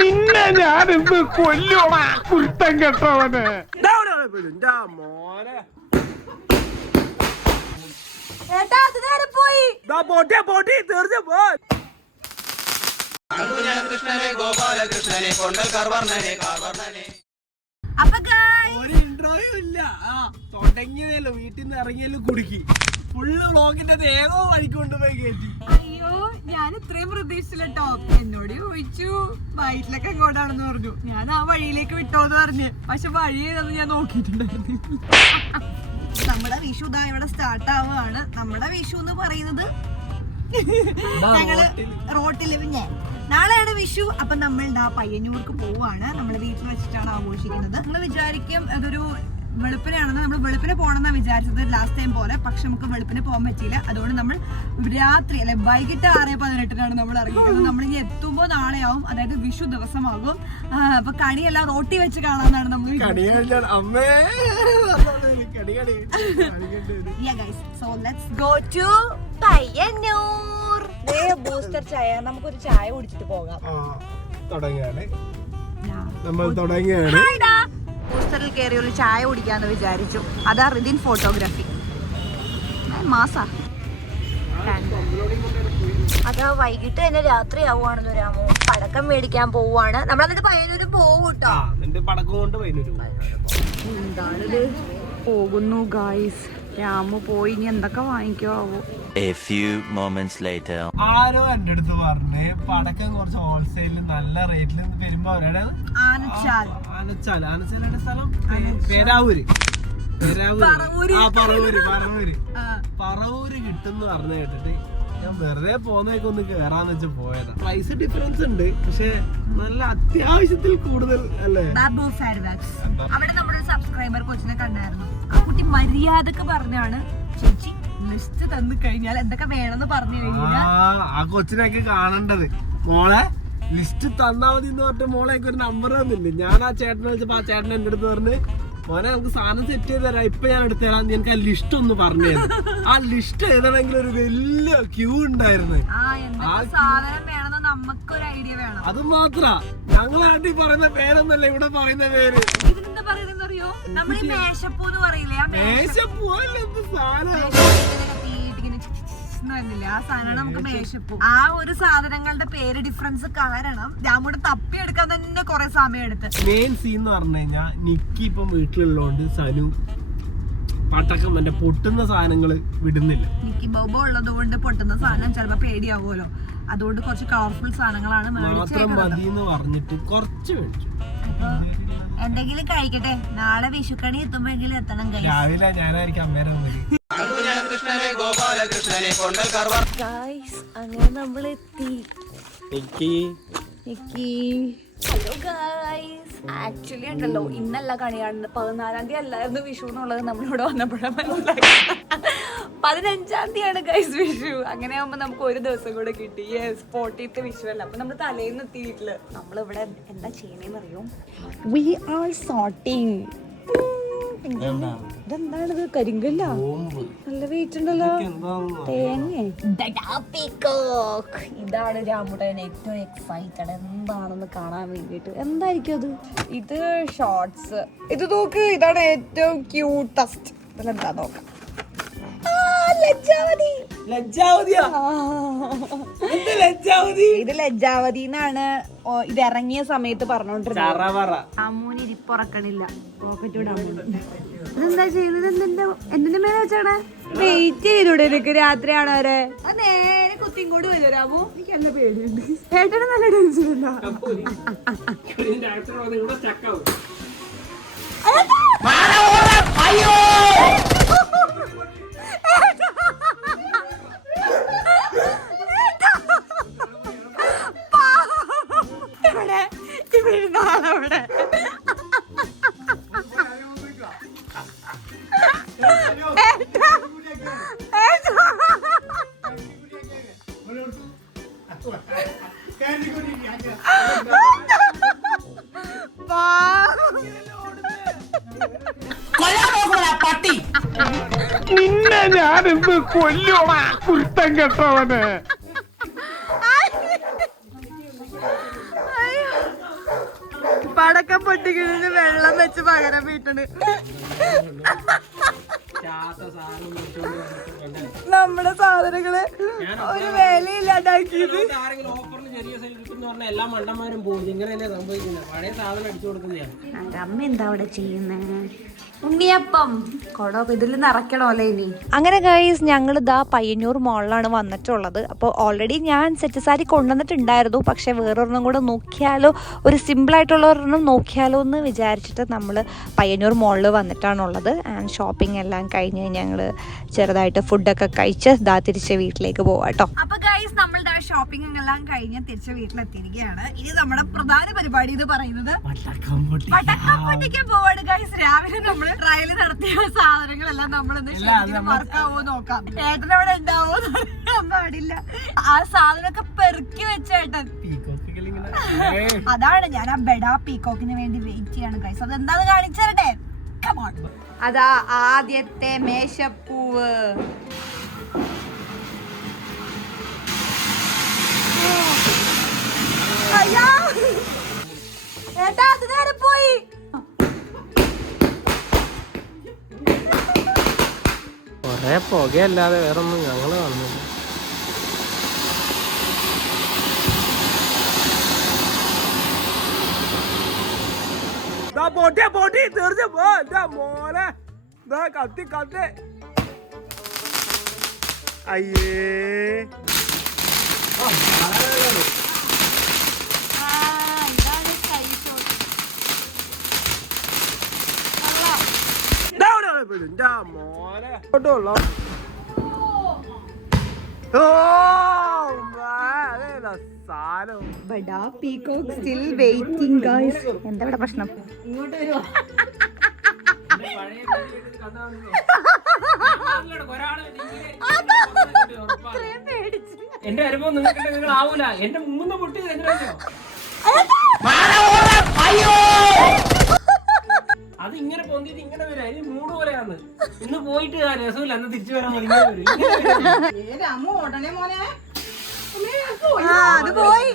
നിന്നെ ഞാനെന്ത് കൊല്ലോടാ കുരുത്തം കെട്ടവന്. മോനെ ഒരു ഇന്റർവ്യൂ ഇല്ല. തുടങ്ങിയതല്ലോ വീട്ടിൽ നിന്ന് ഇറങ്ങിയാലും കുടുക്കി ഫുള്ള് വ്ളോഗിന്റെ ഏതോ വഴിക്ക് കൊണ്ടുപോയി കയറ്റി. അയ്യോ ഞാൻ ഇത്രയും പ്രതീക്ഷിച്ചില്ലട്ടോ. എന്നോട് ചോദിച്ചു വയറ്റിലൊക്കെ എങ്ങോട്ടാണെന്ന് പറഞ്ഞു. ഞാൻ ആ വഴിയിലേക്ക് വിട്ടോന്ന് പറഞ്ഞു. പക്ഷെ വഴി ഏതെന്ന് ഞാൻ നോക്കിയിട്ടുണ്ടായിരുന്നു. നമ്മുടെ വിഷു ഇതാ ഇവിടെ സ്റ്റാർട്ട് ആവുകയാണ്. നമ്മുടെ വിഷു എന്ന് പറയുന്നത് ഞങ്ങള് റോട്ടില് പിന്നെ നാളെയാണ് വിഷു. അപ്പൊ നമ്മളുടെ ആ പയ്യന്നൂർക്ക് പോവാണ്. നമ്മള് വീട്ടിൽ വെച്ചിട്ടാണ് ആഘോഷിക്കുന്നത്. നമ്മൾ വിചാരിക്കും അതൊരു വെളുപ്പിനാണെന്ന്. നമ്മൾ വെളുപ്പിന് പോകണമെന്നാണ് വിചാരിച്ചത് ലാസ്റ്റ് ടൈം പോലെ. പക്ഷെ നമുക്ക് വെളുപ്പിന് പോകാൻ പറ്റിയില്ല. അതുകൊണ്ട് നമ്മൾ രാത്രി അല്ലെ വൈകിട്ട് 6:18 നമ്മൾ ഇറങ്ങിയത്. നമ്മളിനി എത്തുമ്പോൾ നാളെയാവും, അതായത് വിഷു ദിവസമാകും. അപ്പൊ കണിയെല്ലാം റോട്ടി വെച്ച് കാണാന്നാണ് നമ്മൾ. ബൂസ്റ്റർ ചായ, നമുക്കൊരു ചായ കുടിച്ചിട്ട് പോകാം. ബൂസ്റ്ററിൽ കയറി ഒരു ചായ കുടിക്കാന്ന് വിചാരിച്ചു. അതാ റിദിൻ ഫോട്ടോഗ്രാഫി മാസാ. അതാ വൈകിട്ട് തന്നെ രാത്രി ആവുകയാണെന്ന് രാമു. പടക്കം മേടിക്കാൻ പോവാണ്. നമ്മളന്നിട്ട് പയ്യന്നൂര് പോകും കേട്ടോ. എന്താണിത് പോകുന്നു ഗായ്സ്. രാമു പോയി ഇനി എന്തൊക്കെ വാങ്ങിക്കോ ആവോ. ആരോ എന്റെ അടുത്ത് പറഞ്ഞേ പടക്കം കുറച്ച് ഹോൾസെയിലിൽ നല്ല റേറ്റിൽ വരുമ്പോ ആനച്ചാലിന്റെ സ്ഥലം പേരാവൂര് പറവൂര് കിട്ടുന്നു പറഞ്ഞു കേട്ടിട്ട് ഞാൻ വെറുതെ പോന്നേക്ക് ഒന്ന് കേറാന്ന് വെച്ചാൽ പോയതാ. പ്രൈസ് ഡിഫറൻസ് ഉണ്ട്, പക്ഷെ നല്ല അത്യാവശ്യത്തിൽ കൂടുതൽ അല്ലേ. അവിടെ നമ്മുടെ സബ്സ്ക്രൈബർ കൊച്ചിനെ കണ്ടായിരുന്നു. ആ കുട്ടി മര്യാദക്ക് പറഞ്ഞാണ് ചേച്ചി ലിസ്റ്റ് തന്നു കഴിഞ്ഞാൽ എന്തൊക്കെ വേണമെന്ന് പറഞ്ഞു കഴിഞ്ഞാൽ ആ കൊച്ചിനൊക്കെ കാണേണ്ടത്. മോളെ ലിസ്റ്റ് തന്നാ മതി എന്ന് പറഞ്ഞ മോളെ എനിക്ക് ഒരു നമ്പർ തന്നില്ലേ. ഞാൻ ആ ചേട്ടനെ വിളിച്ചപ്പോ ആ ചേട്ടൻ എന്റെ അടുത്ത് പറഞ്ഞ് മോനെ നമുക്ക് സാധനം സെറ്റ് ചെയ്ത് തരാം, ഇപ്പൊ ഞാൻ എടുത്തു തരാം, എനിക്ക് ആ ലിസ്റ്റ് ഒന്ന് പറഞ്ഞു തരാം. ആ ലിസ്റ്റ് എഴുതണമെങ്കിൽ ഒരു വലിയ ക്യൂ ഉണ്ടായിരുന്നു. അത് മാത്ര ഞങ്ങൾ ആണ്ടി പറയുന്ന പേരൊന്നല്ല ഇവിടെ പറയുന്ന പേര്. മേശപ്പൂ അല്ല എന്ത് സാധനം. ആ സാധനമാണ് നമുക്ക് മേശപ്പൂ. ആ ഒരു സാധനങ്ങളുടെ പേര് ഡിഫറൻസ് കാരണം രാമുടെ തപ്പിയെടുക്കാൻ തന്നെ കുറെ സമയം എടുത്ത്. മെയിൻ സീൻ എന്ന് പറഞ്ഞു കഴിഞ്ഞാൽ നിക്കി ഇപ്പം വീട്ടിലുള്ളതുകൊണ്ട് സനു പടക്കം എന്റെ പൊട്ടുന്ന സാധനങ്ങൾ വിടുന്നില്ല. നിക്കി ബോബോ ഉള്ളത് കൊണ്ട് പൊട്ടുന്ന സാധനം ചിലപ്പോ പേടിയാവുമല്ലോ. അതുകൊണ്ട് കുറച്ച് കളർഫുൾ സാധനങ്ങളാണ് മാത്രം മതി എന്ന് പറഞ്ഞിട്ട് കുറച്ച് മേടിച്ചു. എന്തെങ്കിലും കഴിക്കട്ടെ, നാളെ വിഷുക്കണി എത്തുമ്പോഴെങ്കിലും എത്തണം. രാവിലെ ഞാനായിരിക്കും അമ്മേരെ അങ്ങനെ നമ്മളെത്തി. ഹലോ ഗായ്സ്, ആക്ച്വലി ഉണ്ടല്ലോ ഇന്നല്ല കണി കാണുന്നത്. 14-ാം തീയതി അല്ലായിരുന്നു വിഷു എന്നുള്ളത് നമ്മളിവിടെ വന്നപ്പോഴാണ് മനസ്സിലാക്കി. 15-ാം തീയതിയാണ് ഗൈസ് വിഷു. അങ്ങനെ ആകുമ്പോൾ നമുക്ക് ഒരു ദിവസം കൂടെ കിട്ടി. 40th വിഷു അല്ല. അപ്പൊ നമ്മൾ തലേന്ന് എത്തിയിട്ടില്ല. നമ്മളിവിടെ എന്താ ചെയ്യണേന്ന് അറിയോ? We are sorting. ഇതെന്താണിത്? കരിങ്കല്ല, നല്ല വെയിറ്റ് ഉണ്ടല്ലോ. തേങ്ങ. ഇതാണ് രാമുടൻ ഏറ്റവും എക്സൈറ്റഡ് എന്താണെന്ന് കാണാൻ വേണ്ടിട്ട്. എന്തായിരിക്കും അത്? ഇത് ഷോർട്സ്. ഇത് നോക്ക്, ഇതാണ് ഏറ്റവും ക്യൂട്ടസ്റ്റ്. ഇതിലെന്താ നോക്കാം. ഇത് ലജ്ജാവതി എന്നാണ് ഇത് ഇറങ്ങിയ സമയത്ത് പറഞ്ഞോണ്ടിരുന്നത്. അമ്മൂന് ഇരിപ്പുറക്കണില്ല. പോക്കറ്റ് വിടാൻ. ഇതെന്താ ചെയ്യുന്നത്? എന്തിന്റെ മേലെ വെച്ചാണ്? വെയിറ്റ് ചെയ്തൂടെ നിനക്ക് രാത്രിയാണോ വരെ? നേരെ കുത്തിയും കൂടി വരും അമ്മു. എനിക്ക് നല്ല പേടിയുണ്ട്. ഏട്ടന് നല്ല ടെൻഷൻ ഉണ്ടോ? ഇവിടെ പട്ടി നിന്നെ ഞാനിന്ന് കൊല്ലുവാ കുരുത്തം കെട്ടവന്. പടക്കം പൊട്ടിക്കുന്നതിന് വെള്ളം വെച്ച് പകരം വീട്ടണ്. നമ്മുടെ സാധനങ്ങള് ഒരു വിലയില്ലാണ്ടാക്കിയത്. എല്ലാ മണ്ടന്മാരും പോകും. ഇങ്ങനെ തന്നെ സംഭവിക്കുന്നത്. പഴയ സാധനം അടിച്ചു കൊടുക്കുന്നതാണ്. അമ്മ എന്താ അവിടെ ചെയ്യുന്നേ? ഉണ്ണിയപ്പം കൊടോ ഇതിൽ നിറയ്ക്കണമല്ലേ ഇനി. അങ്ങനെ ഗൈസ് ഞങ്ങൾ ഇതാ പയ്യന്നൂർ മോളിലാണ് വന്നിട്ടുള്ളത്. അപ്പോൾ ഓൾറെഡി ഞാൻ സെറ്റ് സാരി കൊണ്ടുവന്നിട്ടുണ്ടായിരുന്നു. പക്ഷെ വേറൊരെണ്ണം കൂടെ നോക്കിയാലോ, ഒരു സിമ്പിളായിട്ടുള്ള ഒരെണ്ണം നോക്കിയാലോ എന്ന് വിചാരിച്ചിട്ട് നമ്മൾ പയ്യന്നൂർ മോളിൽ വന്നിട്ടാണുള്ളത്. ആൻഡ് ഷോപ്പിംഗ് എല്ലാം കഴിഞ്ഞ് ഞങ്ങൾ ചെറുതായിട്ട് ഫുഡൊക്കെ കഴിച്ച് ഇതാ തിരിച്ച് വീട്ടിലേക്ക് പോവാം കേട്ടോ. അപ്പോൾ ഗൈസ് നമ്മളുടെ ഷോപ്പിംഗ് എല്ലാം കഴിഞ്ഞ് തിരിച്ച് വീട്ടിലെത്തിയിരിക്കുകയാണ്. ഇനി നമ്മുടെ പ്രധാന പരിപാടി എന്ന് പറയുന്നത് പടക്കം പൊട്ടിക്കാൻ പോവാണ് ഗൈസ്. രാവിലെ നമ്മൾ ട്രയൽ നടത്തിയ സാധനങ്ങളെല്ലാം നമ്മളൊന്ന് വർക്കാവോ നോക്കാം. ഏട്ടനവിടെ ഉണ്ടാവോ അറിയാൻ പാടില്ല. ആ സാധനമൊക്കെ പെറുക്കി വെച്ചേട്ടൻ. അതാണ് ഞാൻ ആ ബെഡാ പീകോക്കിന് വേണ്ടി വെയിറ്റ് ചെയ്യാണ് ഗൈസ്. അതെന്താന്ന് കാണിച്ചു തരട്ടെ. അതാ ആദ്യത്തെ മേശപ്പൂവ്. ഏട്ടാ അത് നേരെ പോയി. കൊറേ പുകയല്ലാതെ വേറൊന്നും ഞങ്ങള് വന്നില്ല. പൊട്ടി തീർച്ച മോനെ കത്തി കത്തി. അയ്യേ മോനെ ബഡാ പീകോക്ക് സ്റ്റിൽ വെയിറ്റിംഗ് ഗൈസ്. എന്താ ഇവിടെ പ്രശ്നം? ഇങ്ങോട്ട് വരുമോ? എന്റെ അനുഭവം നിങ്ങൾ ആവൂല. എന്റെ മൂന്ന് പൊട്ടി അത് ഇങ്ങനെ പൊന്തിട്ട് ഇങ്ങനെ വരും. അതിന് മൂട് പോലെയാണ്. ഇന്ന് പോയിട്ട് രസമില്ല. അന്ന് തിരിച്ചു വരാൻ മതി. ഉടനെ മോനെ അത് പോയി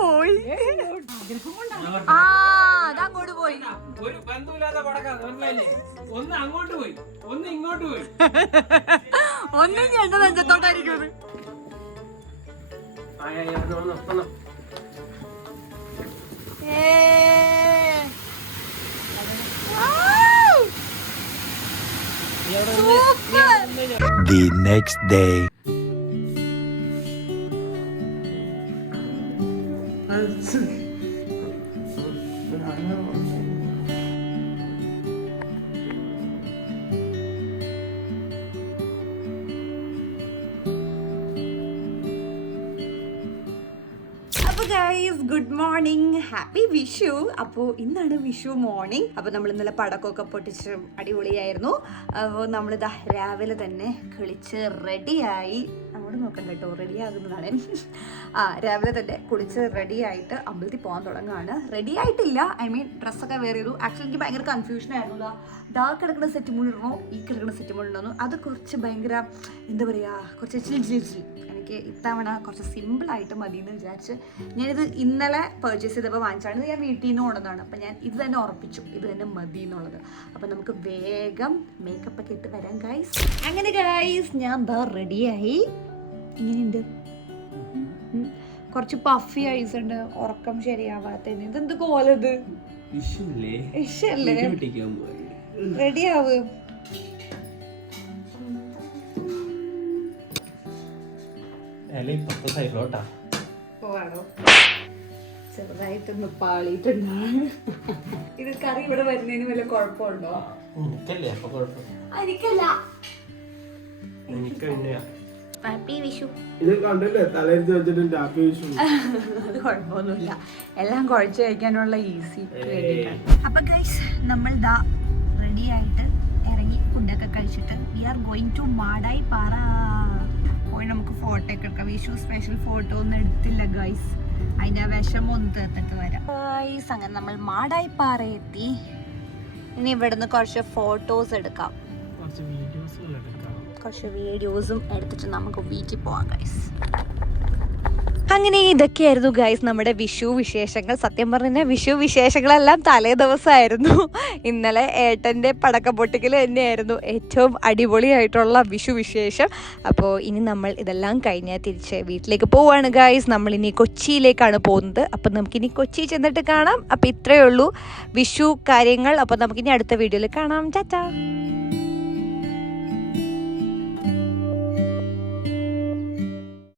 പോയി. അതങ്ങോട്ട് പോയി. ഒരു ബന്ധുവില്ലാത്ത പടക്കം. ഒന്ന് അങ്ങോട്ട് പോയി, ഒന്ന് ഇങ്ങോട്ട് പോയി. ഒന്നും എന്റെ നെഞ്ചത്തോട്ടായിരിക്കും. The next day. Good morning, happy Vishu. അപ്പോൾ ഇന്നാണ് വിഷു മോർണിംഗ്. അപ്പോൾ നമ്മൾ ഇന്നലെ പടക്കമൊക്കെ പൊട്ടിച്ച് അടിപൊളിയായിരുന്നു. അപ്പോൾ നമ്മളിതാ രാവിലെ തന്നെ കുളിച്ച് റെഡിയായി. അങ്ങോട്ട് നോക്കണ്ട കേട്ടോ, റെഡി ആകുന്നതാണ്. രാവിലെ തന്നെ കുളിച്ച് റെഡി ആയിട്ട് അമ്പലത്തിൽ പോകാൻ തുടങ്ങുകയാണ്. റെഡി ആയിട്ടില്ല, ഐ മീൻ ഡ്രസ്സൊക്കെ വെയർ ചെയ്തു. ആക്ച്വലി എനിക്ക് ഭയങ്കര കൺഫ്യൂഷനായിരുന്നു. ദാ കിടക്കുന്ന സെറ്റ് മുണ്ടിടണോ ഈ കിടക്കുന്ന സെറ്റ് മുണ്ടിടണോ. അത് കുറച്ച് ഭയങ്കര എന്താ പറയുക, കുറച്ച് ചിൽ എനിക്ക് ഇത്തവണ കുറച്ച് സിമ്പിളായിട്ട് മതി എന്ന് വിചാരിച്ച് ഞാനിത് ഇന്നലെ പർച്ചേസ് ചെയ്തപ്പോൾ വാങ്ങിച്ചാണ്. ഇത് ഞാൻ വീട്ടിൽ നിന്ന് കൊണ്ടുവന്നതാണ്. അപ്പം ഞാൻ ഇത് തന്നെ ഉറപ്പിച്ചു, ഇത് തന്നെ മതി എന്നുള്ളത്. അപ്പം നമുക്ക് വേഗം മേക്കപ്പ് ഒക്കെ ഇട്ട് വരാം ഗൈസ്. അങ്ങനെ ഗൈസ് ഞാൻ ദാ റെഡിയായി. ഇങ്ങനെയുണ്ട്, കുറച്ച് പഫി ഐസ് ഉണ്ട്, ഉറക്കം ശരിയാവാത്തതിന്. ഇതെന്ത് കോലത്? ഇഷല്ലേ? റെഡിയാവ്. ചെറുതായിട്ടൊന്ന് പാളിയിട്ടുണ്ടാണ്. ഇത് കറി ഇവിടെ വരുന്നതിന് വല്ല കുഴപ്പമുണ്ടോ? എനിക്കല്ല. ഹാപ്പി വിഷു. ഇത് കണ്ടില്ലേ തലേന്ന് വെച്ചിട്ടുണ്ട് ഹാപ്പി വിഷു. അത് കുഴപ്പമൊന്നുമില്ല, എല്ലാം കുഴച്ച് കഴിക്കാനുള്ള ഈസി. അപ്പൊ ഗൈസ് നമ്മൾ ദാ റെഡി ആയിട്ട് ഇറങ്ങി ഫുഡൊക്കെ കഴിച്ചിട്ട് we are going to Madayi Para. പോയി നമുക്ക് ഫോട്ടോ ഒക്കെ എടുക്കാം. വിഷു സ്പെഷ്യൽ ഫോട്ടോ ഒന്നും എടുത്തില്ല ഗൈസ്, അതിന്റെ വിഷമം ഒന്ന് തീർത്തിട്ട് വരാം ഗൈസ്. അങ്ങനെ നമ്മൾ മാടായി പാറ എത്തി. ഇനി ഇവിടുന്ന് കുറച്ച് ഫോട്ടോസ് എടുക്കാം. കുറച്ച് വീഡിയോസുകൾ എടുക്കാം. കുറച്ച് വീഡിയോസും എടുത്തിട്ട് നമുക്ക് വീട്ടിൽ പോവാം ഗൈസ്. അങ്ങനെ ഇതൊക്കെയായിരുന്നു ഗൈസ് നമ്മുടെ വിഷു വിശേഷങ്ങൾ. സത്യം പറഞ്ഞാൽ വിഷു വിശേഷങ്ങളെല്ലാം തലേ ദിവസമായിരുന്നു. ഇന്നലെ ഏട്ടൻ്റെ പടക്കം പൊട്ടിക്കൽ തന്നെയായിരുന്നു ഏറ്റവും അടിപൊളിയായിട്ടുള്ള വിഷു വിശേഷം. അപ്പോൾ ഇനി നമ്മൾ ഇതെല്ലാം കഴിഞ്ഞാൽ തിരിച്ച് വീട്ടിലേക്ക് പോവുകയാണ് ഗൈസ്. നമ്മളിനി കൊച്ചിയിലേക്കാണ് പോകുന്നത്. അപ്പോൾ നമുക്കിനി കൊച്ചി ചെന്നിട്ട് കാണാം. അപ്പോൾ ഇത്രയേ ഉള്ളൂ വിഷു കാര്യങ്ങൾ. അപ്പോൾ നമുക്കിനി അടുത്ത വീഡിയോയിൽ കാണാം. ചാച്ചാ.